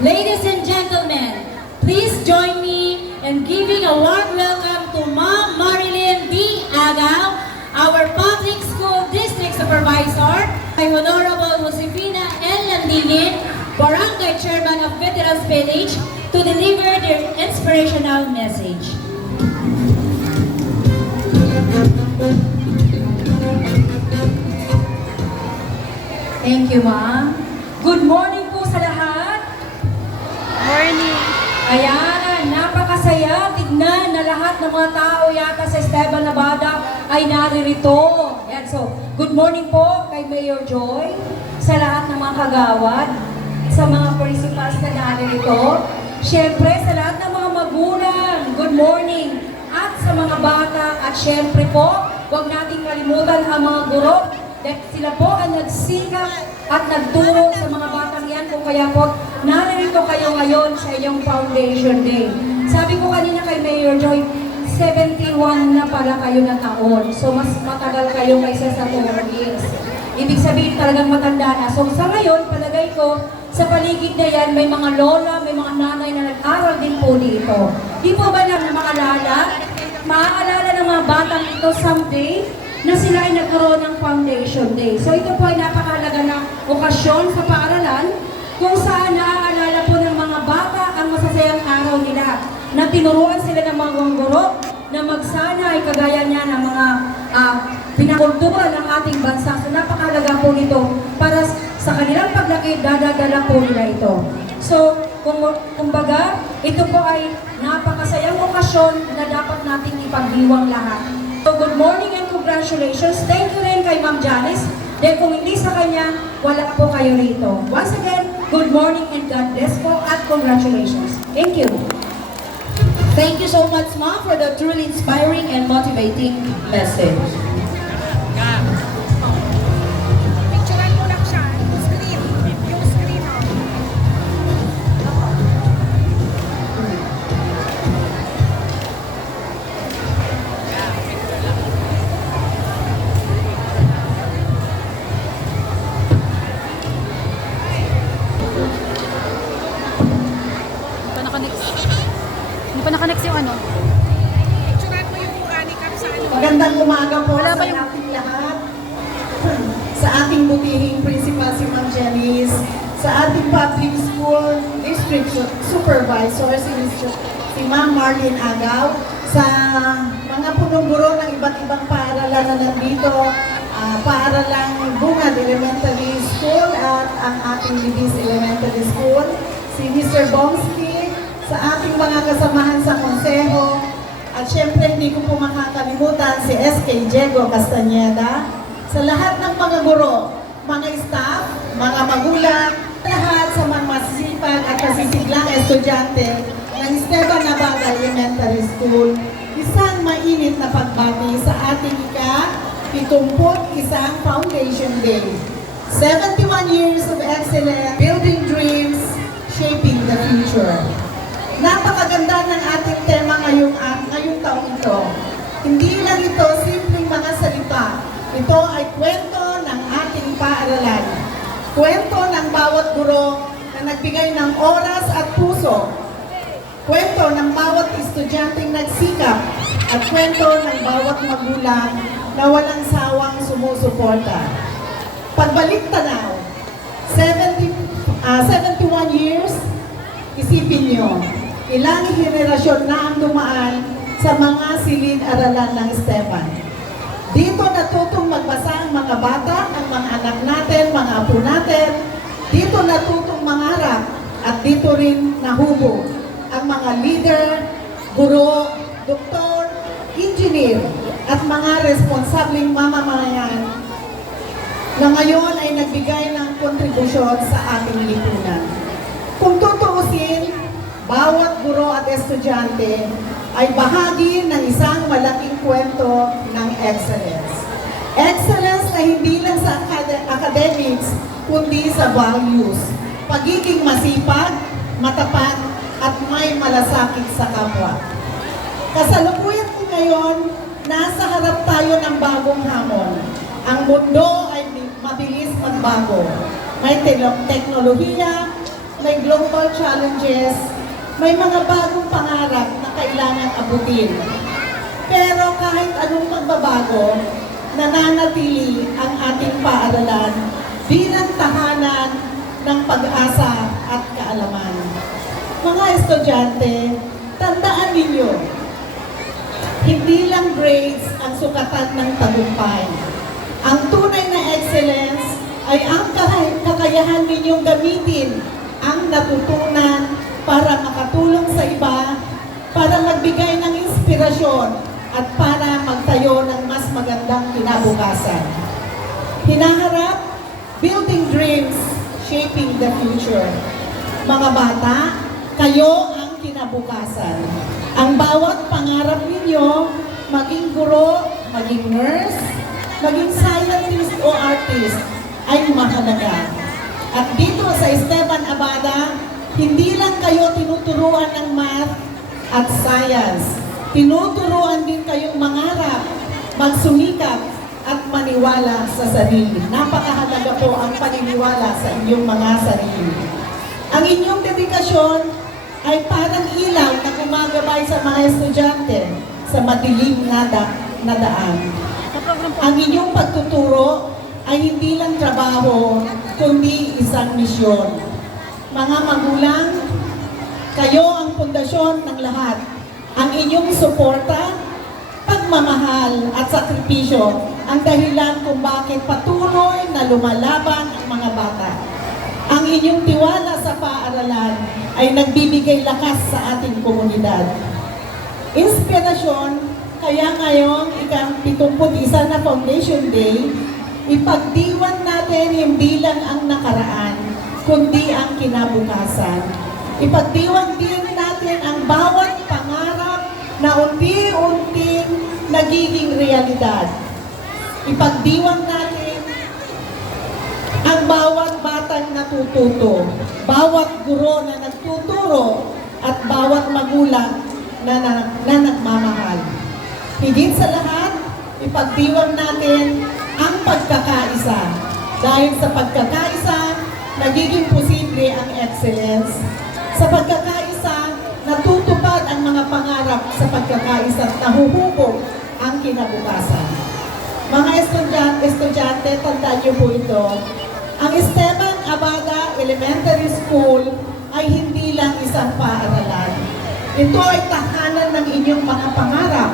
Ladies and gentlemen, please join me in giving a warm welcome to Ma'am Marilyn B. Agaw, our Public School District Supervisor, by Honorable Josefina L. Landinin, Barangay Chairman of Veterans Village, to deliver their inspirational message. Thank you, ma'am. Good morning po sa lahat. Morning. Ayan, napakasaya. Tignan na lahat ng mga tao yata sa Esteban, Nevada ay naririto. Ayan, so, good morning po kay Mayor Joy, sa lahat ng mga kagawad, sa mga principals na naririto. Siyempre, sa lahat ng mga magulang, good morning. At sa mga bata, at siyempre po, huwag nating kalimutan ang mga guro. Dahil sila po ang nagsikap at nagturo sa mga batang yan. Kung kaya po, naririto kayo ngayon sa iyong Foundation Day. Sabi ko kanina kay Mayor Joy, 71 na pala kayo na taon. So, mas matagal kayo kaysa sa 4 years. Ibig sabihin talagang matanda na. So, sa ngayon, palagay ko, sa paligid na yan, may mga lola, may mga nanay na nag-aral din po dito. Di po ba na maaalala ng mga batang ito someday, na sila ay nagkaroon ng Foundation Day. So ito po ay napakahalaga na okasyon sa paaralan kung saan naaalala po ng mga bata ang masasayang araw nila na tinuruan sila ng mga guro na magsanay kagaya niya ng mga pinakultura ng ating bansa. So napakahalaga po nito para sa kanilang paglaki, dadadala po nila ito. So, kumbaga, ito po ay napakasayang okasyon na dapat nating ipagdiwang lahat. So, good morning and congratulations. Thank you rin kay Ma'am Janice. Dahil kung hindi sa kanya, wala po kayo rito. Once again, good morning and God bless po at congratulations. Thank you. Thank you so much, Ma'am, for the truly inspiring and motivating message. Picturean mo lang siya. Yung screen. Yung screen. Hindi pa nakanex yung ano. Picturean mo yung mukha ni Cap sa ano. Magandang umaga po Wala sa pa yung- ating lahat. Sa ating butihing principal si Ma'am Janice, sa ating public school district supervisor si Ma'am Marlene Agaw, sa mga punong guro ng iba't ibang paaralan na nandito, paaralang Bungad Elementary School at ang ating Libis Elementary School, si Mr. Bomsky, sa ating mga kasamahan sa konseho, at syempre hindi ko po makakalimutan si SK Diego Castañeda, sa lahat ng mga guro, mga staff, mga magulang, lahat sa mga masisipag at masisiglang estudyante ng Esteban Nevada Elementary School, isang mainit na pagbati sa ating ika-71 Foundation Day. 71 years of excellence, building dreams, shaping the future. Napakaganda ng ating tema ngayong taong ito. Hindi lang ito simpleng mga salita. Ito ay kwento ng ating paaralan. Kwento ng bawat guro na nagbigay ng oras at puso. Kwento ng bawat estudyanteng nagsikap. At kwento ng bawat magulang na walang sawang sumusuporta. Pagbalik tanaw, 71 years, isipin nyo, ilang henerasyon na ang dumaan sa mga silid-aralan ng Esteban. Dito natutong magbasa ang mga bata, ang mga anak natin, mga apo natin. Dito natutong mangarap at dito rin nahubog ang mga leader, guro, doktor, engineer at mga responsableng mamamayan na ngayon ay nagbigay ng kontribusyon sa ating lipunan. Kung tutuusin, bawat guro at estudyante ay bahagi ng isang malaking kwento ng excellence. Excellence na hindi lang sa academics, kundi sa values. Pagiging masipag, matapat, at may malasakit sa kapwa. Kasalukuyan ko ngayon, nasa harap tayo ng bagong hamon. Ang mundo ay mabilis magbago. May teknolohiya, may global challenges, may mga bagong pangarap na kailangan abutin. Pero kahit anong magbabago, nananatili ang ating paaralan bilang tahanan ng pag-asa at kaalaman. Mga estudyante, tandaan ninyo, hindi lang grades ang sukatan ng tagumpay. Ang tunay na excellence ay ang kakayahan ninyong gamitin ang natutunan para makatulong sa iba, para magbigay ng inspirasyon, at para magtayo ng mas magandang kinabukasan. Hinaharap, building dreams, shaping the future. Mga bata, kayo ang kinabukasan. Ang bawat pangarap ninyo, maging guro, maging nurse, maging scientist o artist, ay mahalaga. At dito sa Esteban Abada, hindi lang kayo tinuturuan ng math at science. Tinuturuan din kayong mangarap, magsumikap, at maniwala sa sarili. Napakahalaga po ang paniniwala sa inyong mga sarili. Ang inyong dedikasyon ay parang ilaw na gumagabay sa mga estudyante sa madilim na daan. Ang inyong pagtuturo ay hindi lang trabaho, kundi isang misyon. Mga magulang, kayo ang pundasyon ng lahat. Ang inyong suporta, pagmamahal at sakripisyo ang dahilan kung bakit patuloy na lumalaban ang mga bata. Ang inyong tiwala sa paaralan ay nagbibigay lakas sa ating komunidad. Inspirasyon, kaya ngayong ika-71 na Foundation Day, ipagdiwan natin hindi lang ang nakaraan, kundi ang kinabukasan. Ipagdiwan din natin ang bawat pangarap na unti-unting nagiging realidad. Ipagdiwan natin ang bawat batang natututo, bawat guro na nagtuturo, at bawat magulang na nagmamahal. Higit sa lahat, ipagdiwan natin ang pagkakaisa. Dahil sa pagkakaisa, nagiging posible ang excellence. Sa pagkakaisa, natutupad ang mga pangarap. Sa pagkakaisa, nahuhubog ang kinabukasan. Mga estudyante, tandaan niyo po ito. Ang Esteban Abada Elementary School ay hindi lang isang paaralan. Ito ay tahanan ng inyong mga pangarap.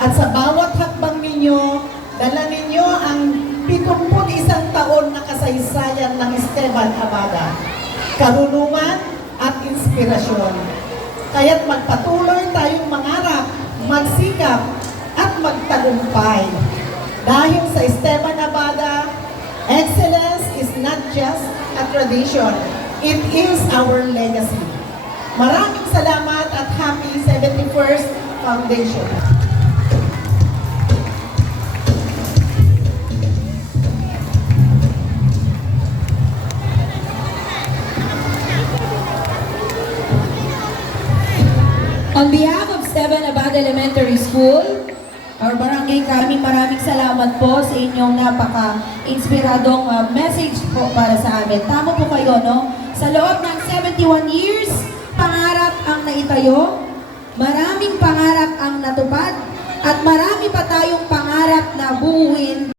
At sa bawat hakbang ninyo, dala ninyo ang 71 taon na kasaysayan ng Esteban Abada. Karunungan at inspirasyon. Kaya't magpatuloy tayong mangarap, magsikap, at magtagumpay. Dahil sa Esteban Abada, excellence is not just a tradition, it is our legacy. Maraming salamat at happy 71st Foundation. On behalf of Esteban Abada Elementary School, our barangay, maraming salamat po sa inyong napaka-inspiradong message po para sa amin. Tama po kayo, no? Sa loob ng 71 years, pangarap ang naitayo, maraming pangarap ang natupad, at marami pa tayong pangarap na buuin.